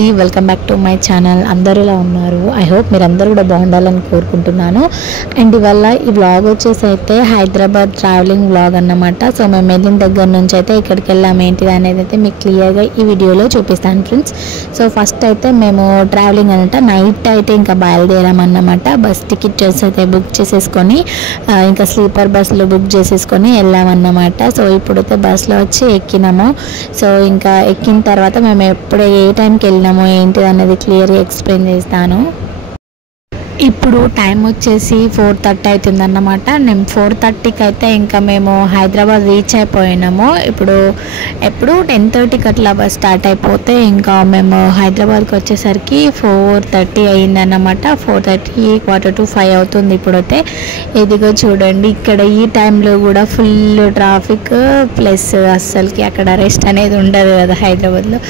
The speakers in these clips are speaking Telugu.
అండి, welcome back to my channel. అందరూ ఇలా ఉన్నారు. ఐ హోప్ మీరందరూ కూడా బాగుండాలని కోరుకుంటున్నాను. అండ్ ఇవాళ ఈ వ్లాగ్ వచ్చేసి అయితే హైదరాబాద్ ట్రావెలింగ్ వ్లాగ్ అన్నమాట. సో మేము వెళ్ళిన దగ్గర నుంచి అయితే ఇక్కడికి వెళ్ళాము ఏంటిది అనేది అయితే మీకు క్లియర్గా ఈ వీడియోలో చూపిస్తాను ఫ్రెండ్స్. సో ఫస్ట్ అయితే మేము ట్రావెలింగ్ అనమాట నైట్ అయితే ఇంకా బయలుదేరామన్నమాట. బస్ టికెట్స్ అయితే బుక్ చేసేసుకొని ఇంకా స్లీపర్ బస్సులు బుక్ చేసేసుకొని వెళ్ళామన్నమాట. సో ఇప్పుడైతే బస్సులో వచ్చి ఎక్కినాము. సో ఇంకా ఎక్కిన తర్వాత మేము ఎప్పుడు ఏ టైంకి వెళ్ళినామో ఏంటిది అనేది క్లియర్గా ఎక్స్ప్లెయిన్ చేస్తాను. ఇప్పుడు టైం వచ్చేసి 4:30 అవుతుందన్నమాట. నేను 4:30కి అయితే ఇంకా మేము హైదరాబాద్ రీచ్ అయిపోయినాము. ఎప్పుడు 10:30కి అట్లా బస్ స్టార్ట్ అయిపోతే ఇంకా మేము హైదరాబాద్కి వచ్చేసరికి 4:30 అయిందన్నమాట. 4:30 4:45 అవుతుంది ఇప్పుడైతే. ఇదిగో చూడండి, ఇక్కడ ఈ టైంలో కూడా ఫుల్ ట్రాఫిక్ ప్లస్ అస్సలకి అక్కడ రెస్ట్ అనేది ఉండదు కదా హైదరాబాద్లో.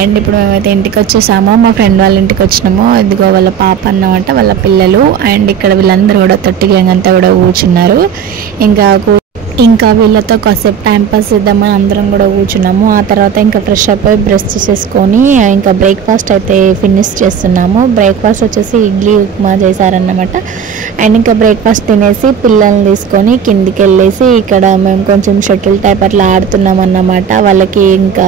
అండ్ ఇప్పుడు మేమైతే ఇంటికి వచ్చేసాము. మా ఫ్రెండ్ వాళ్ళ ఇంటికి వచ్చినాము. ఇదిగో వాళ్ళ పాప అన్నమాట, వాళ్ళ పిల్లలు. అండ్ ఇక్కడ వీళ్ళందరూ కూడా తొట్టి గ్యాంగ్ అంతా కూడా కూర్చున్నారు. ఇంకా వీళ్ళతో కాసేపు టైం పాస్ చేద్దామని అందరం కూడా కూర్చున్నాము. ఆ తర్వాత ఇంకా ఫ్రెష్ అయిపోయి బ్రష్ చేసేసుకొని ఇంకా బ్రేక్ఫాస్ట్ అయితే ఫినిష్ చేస్తున్నాము. బ్రేక్ఫాస్ట్ వచ్చేసి ఇడ్లీ ఉప్మా చేశారన్నమాట. అండ్ ఇంకా బ్రేక్ఫాస్ట్ తినేసి పిల్లల్ని తీసుకొని కిందికి వెళ్ళేసి ఇక్కడ మేము కొంచెం షటిల్ టైప్ అట్లా ఆడుతున్నాం అన్నమాట. వాళ్ళకి ఇంకా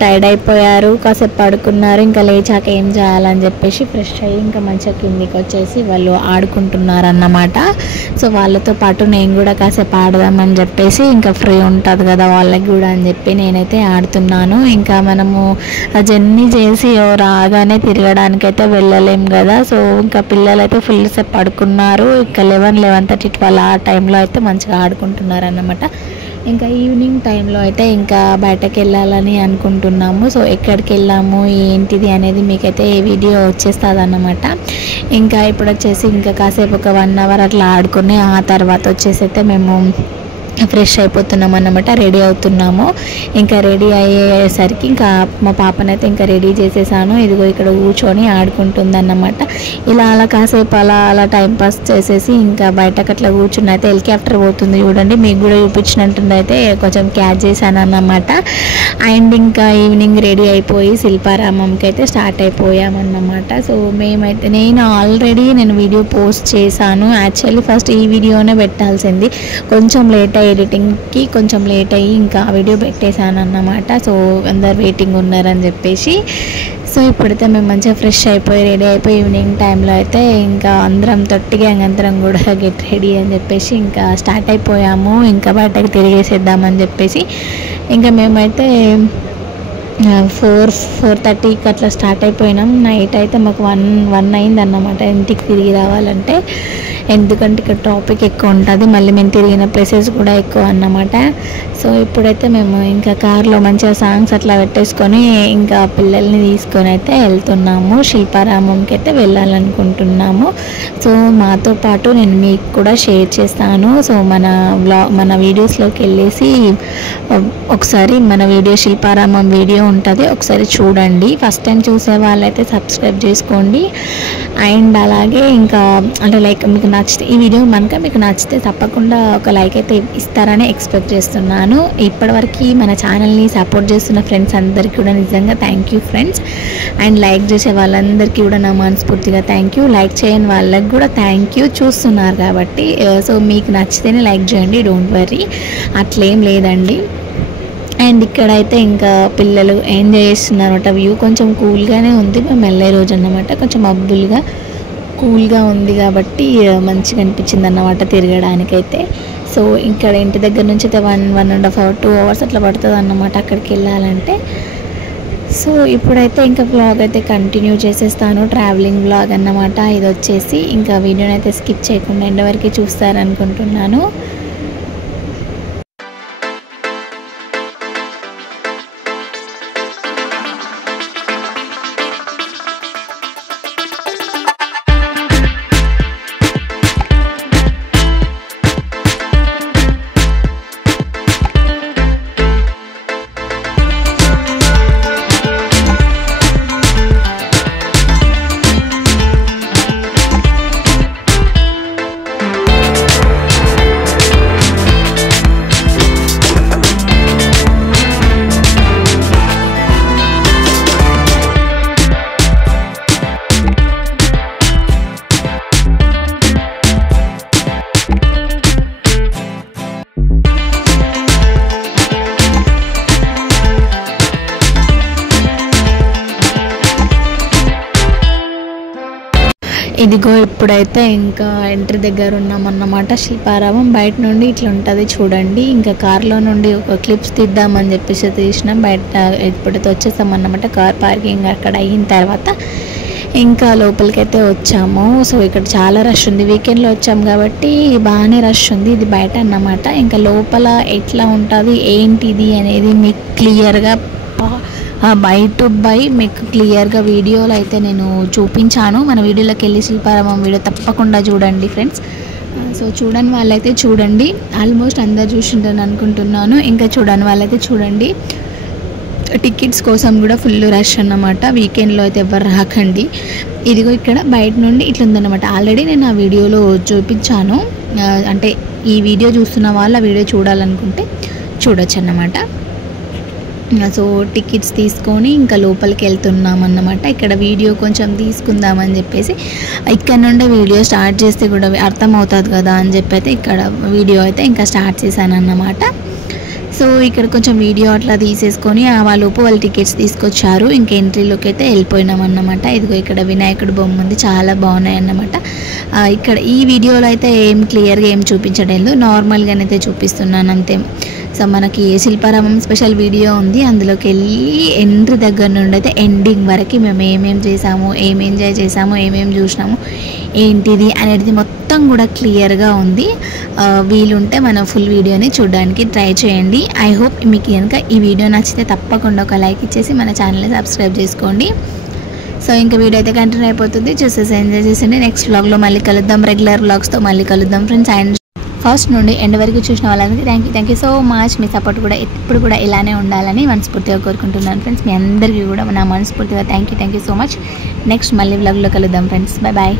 టైర్డ్ అయిపోయారు, కాసేపు పడుకున్నారు. ఇంకా లేచాక ఏం చేయాలని చెప్పేసి ఫ్రెష్ అయ్యి ఇంకా మంచిగా కిందికి వచ్చేసి వాళ్ళు ఆడుకుంటున్నారు అన్నమాట. సో వాళ్ళతో పాటు నేను కూడా కాసేపు ఆడదామని చెప్పేసి ఇంకా ఫ్రీ ఉంటుంది కదా వాళ్ళకి కూడా అని చెప్పి నేనైతే ఆడుతున్నాను. ఇంకా మనము జర్నీ చేసి రాగానే తిరగడానికైతే వెళ్ళలేము కదా. సో ఇంకా పిల్లలు అయితే ఫుల్ సేపు పడుకున్నారు. ఇంకా 11:30 12 ఆ టైంలో అయితే మంచిగా ఆడుకుంటున్నారు అన్నమాట. ఇంకా ఈవినింగ్ టైంలో అయితే ఇంకా బయటకు వెళ్ళాలని అనుకుంటున్నాము. సో ఎక్కడికి వెళ్ళాము ఏంటిది అనేది మీకైతే ఈ వీడియో వచ్చేస్తుంది అన్నమాట. ఇంకా ఇప్పుడు వచ్చేసి ఇంకా కాసేపు ఒక 1 అవర్ అట్లా ఆడుకుని ఆ తర్వాత వచ్చేసి అయితే మేము ఫ్రెష్ అయిపోతున్నాం అన్నమాట, రెడీ అవుతున్నాము. ఇంకా రెడీ అయ్యేసరికి ఇంకా మా పాపనైతే ఇంకా రెడీ చేసేసాను. ఇదిగో ఇక్కడ కూర్చొని ఆడుకుంటుంది అన్నమాట. అలా కాసేపు అలా టైంపాస్ చేసేసి ఇంకా బయటకు అట్లా కూర్చుని అయితే హెలికాప్టర్ పోతుంది చూడండి, మీకు కూడా చూపించినట్టుంది అయితే కొంచెం క్యాచ్ చేశాను అన్నమాట. అండ్ ఇంకా ఈవినింగ్ రెడీ అయిపోయి శిల్పారామంకి అయితే స్టార్ట్ అయిపోయామన్నమాట. సో నేను ఆల్రెడీ వీడియో పోస్ట్ చేశాను. యాక్చువల్లీ ఫస్ట్ ఈ వీడియోనే పెట్టాల్సింది, కొంచెం లేట్ ఎడిటింగ్కి కొంచెం లేట్ అయ్యి ఇంకా వీడియో పెట్టేశాను అన్నమాట. సో అందరు వెయిటింగ్ ఉన్నారని చెప్పేసి. సో ఇప్పుడైతే మేము మంచిగా ఫ్రెష్ అయిపోయి రెడీ అయిపోయి ఈవినింగ్ టైంలో అయితే ఇంకా అందరం తొట్టి గ్యాంగ్ అందరం కూడా గెట్ రెడీ అని చెప్పేసి ఇంకా స్టార్ట్ అయిపోయాము. ఇంకా బయటకు తిరిగేసేద్దామని చెప్పేసి ఇంకా మేమైతే 4:30కి అట్లా స్టార్ట్ అయిపోయినాం. నైట్ అయితే మాకు 1 అయిందన్నమాట ఇంటికి తిరిగి రావాలంటే. ఎందుకంటే ఇక్కడ ట్రాఫిక్ ఎక్కువ ఉంటుంది, మళ్ళీ మేము తిరిగిన ప్లేసెస్ కూడా ఎక్కువ అన్నమాట. సో ఇప్పుడైతే మేము ఇంకా కార్లో మంచిగా సాంగ్స్ అట్లా పెట్టేసుకొని ఇంకా పిల్లల్ని తీసుకొని అయితే వెళ్తున్నాము. శిల్పారామంకి అయితే వెళ్ళాలనుకుంటున్నాము. సో మాతో పాటు నేను మీకు కూడా షేర్ చేస్తాను. సో మన వీడియోస్లోకి వెళ్ళేసి ఒకసారి మన వీడియో శిల్పారామం వీడియో ఉంటుంది, ఒకసారి చూడండి. ఫస్ట్ టైం చూసే వాళ్ళైతే సబ్స్క్రైబ్ చేసుకోండి. అండ్ అలాగే ఇంకా అంటే లైక్ మీకు నచ్చితే ఈ వీడియో మీకు నచ్చితే తప్పకుండా ఒక లైక్ అయితే ఇస్తారని ఎక్స్పెక్ట్ చేస్తున్నాను. ఇప్పటివరకు మన ఛానల్ని సపోర్ట్ చేస్తున్న ఫ్రెండ్స్ అందరికీ కూడా నిజంగా thank you friends. And like చేసే వాళ్ళందరికీ కూడా నా మనస్ఫూర్తిగా థ్యాంక్ యూ. లైక్ చేయని వాళ్ళకి కూడా థ్యాంక్ యూ, చూస్తున్నారు కాబట్టి. సో మీకు నచ్చితేనే లైక్ చేయండి, డోంట్ వర్రీ, అట్లేం లేదండి. అండ్ ఇక్కడైతే ఇంకా పిల్లలు ఎంజాయ్ చేస్తున్నారు అనమాట. వ్యూ కొంచెం కూల్గానే ఉంది. మేము వెళ్ళే రోజు అన్నమాట, కొంచెం మబ్బులుగా కూల్గా ఉంది కాబట్టి మంచిగా అనిపించింది అన్నమాట తిరగడానికైతే. సో ఇక్కడ ఇంటి దగ్గర నుంచి అయితే 1.5 hours 2 hours అట్లా పడుతుంది అన్నమాట అక్కడికి వెళ్ళాలంటే. సో ఇప్పుడైతే ఇంకా వ్లాగ్ అయితే కంటిన్యూ చేసేస్తాను, ట్రావెలింగ్ వ్లాగ్ అన్నమాట. ఇది వచ్చేసి ఇంకా వీడియోని అయితే స్కిప్ చేయకుండా ఎండ్ వరకు చూస్తారనుకుంటున్నాను. ఇదిగో ఇప్పుడైతే ఇంకా ఎంట్రీ దగ్గర ఉన్నామన్నమాట. శిల్పారామం బయట నుండి ఇట్లా ఉంటుంది చూడండి. ఇంకా కార్లో నుండి ఒక క్లిప్స్ తీద్దామని చెప్పేసి తీసినాం. బయట ఇప్పుడైతే వచ్చేసామన్నమాట. కార్ పార్కింగ్ అక్కడ అయిన తర్వాత ఇంకా లోపలికైతే వచ్చాము. సో ఇక్కడ చాలా రష్ ఉంది. వీకెండ్లో వచ్చాము కాబట్టి బాగానే రష్ ఉంది. ఇది బయట అన్నమాట. ఇంకా లోపల ఎట్లా ఉంటుంది ఏంటిది అనేది మీకు క్లియర్గా బై టు బై మీకు క్లియర్గా వీడియోలో అయితే నేను చూపించాను. మన వీడియోలోకి వెళ్ళి శిల్పారామం వీడియో తప్పకుండా చూడండి ఫ్రెండ్స్. సో చూడని వాళ్ళైతే చూడండి. ఆల్మోస్ట్ అందరు చూసింటారని అనుకుంటున్నాను. ఇంకా చూడని వాళ్ళైతే చూడండి. టికెట్స్ కోసం కూడా ఫుల్ రష్ అన్నమాట. వీకెండ్లో అయితే ఎవరు రాకండి. ఇదిగో ఇక్కడ బయట నుండి ఇట్లా ఉందన్నమాట. ఆల్రెడీ నేను ఆ వీడియోలో చూపించాను. అంటే ఈ వీడియో చూస్తున్న వాళ్ళు ఆ వీడియో చూడాలనుకుంటే చూడొచ్చు అన్నమాట. సో టికెట్స్ తీసుకొని ఇంకా లోపలికి వెళ్తున్నాం అన్నమాట. ఇక్కడ వీడియో కొంచెం తీసుకుందామని చెప్పేసి ఇక్కడ నుండి వీడియో స్టార్ట్ చేస్తే కూడా అర్థమవుతుంది కదా అని చెప్పి అయితే ఇక్కడ వీడియో అయితే ఇంకా స్టార్ట్ చేశాను అన్నమాట. సో ఇక్కడ కొంచెం వీడియో అట్లా తీసేసుకొని వాళ్ళలోపు వాళ్ళు టికెట్స్ తీసుకొచ్చారు. ఇంక ఎంట్రీలోకి అయితే వెళ్ళిపోయినాం అన్నమాట. ఇదిగో ఇక్కడ వినాయకుడు బొమ్మ ఉంది, చాలా బాగున్నాయి అన్నమాట. ఇక్కడ ఈ వీడియోలో అయితే ఏం క్లియర్గా ఏం చూపించడం లేదు, నార్మల్గానైతే చూపిస్తున్నాను అంతే. సో మనకి శిల్పారామం స్పెషల్ వీడియో ఉంది, అందులోకి వెళ్ళి ఎంట్రీ దగ్గర నుండి అయితే ఎండింగ్ వరకు మేము ఏమేమి చేసాము, ఏం ఎంజాయ్ చేసాము, ఏమేమి చూసినాము ఏంటిది అనేది మొత్తం కూడా క్లియర్గా ఉంది. వీలుంటే మనం ఫుల్ వీడియోని చూడడానికి ట్రై చేయండి. ఐ హోప్ మీకు కనుక ఈ వీడియో నచ్చితే తప్పకుండా ఒక లైక్ ఇచ్చేసి మన ఛానల్ని సబ్స్క్రైబ్ చేసుకోండి. సో ఇంకా వీడియో అయితే కంటిన్యూ అయిపోతుంది, చూసేసి ఎంజాయ్ చేసండి. నెక్స్ట్ వ్లాగ్లో మళ్ళీ కలుద్దాం, రెగ్యులర్ వ్లాగ్స్తో మళ్ళీ కలుద్దాం ఫ్రెండ్స్. అండ్ ఫస్ట్ నుండి ఎండ్ వరకు చూసిన వాళ్ళందరికీ thank you so much. Me support కూడా ఎప్పుడు కూడా ఇలానే ఉండాలని మనస్ఫూర్తిగా కోరుకుంటున్నాను ఫ్రెండ్స్. మీ అందరికీ కూడా నా మనస్ఫూర్తిగా thank you so much. Next మళ్ళీ వ్లాగ్లో కలుద్దాం ఫ్రెండ్స్. బాయ్.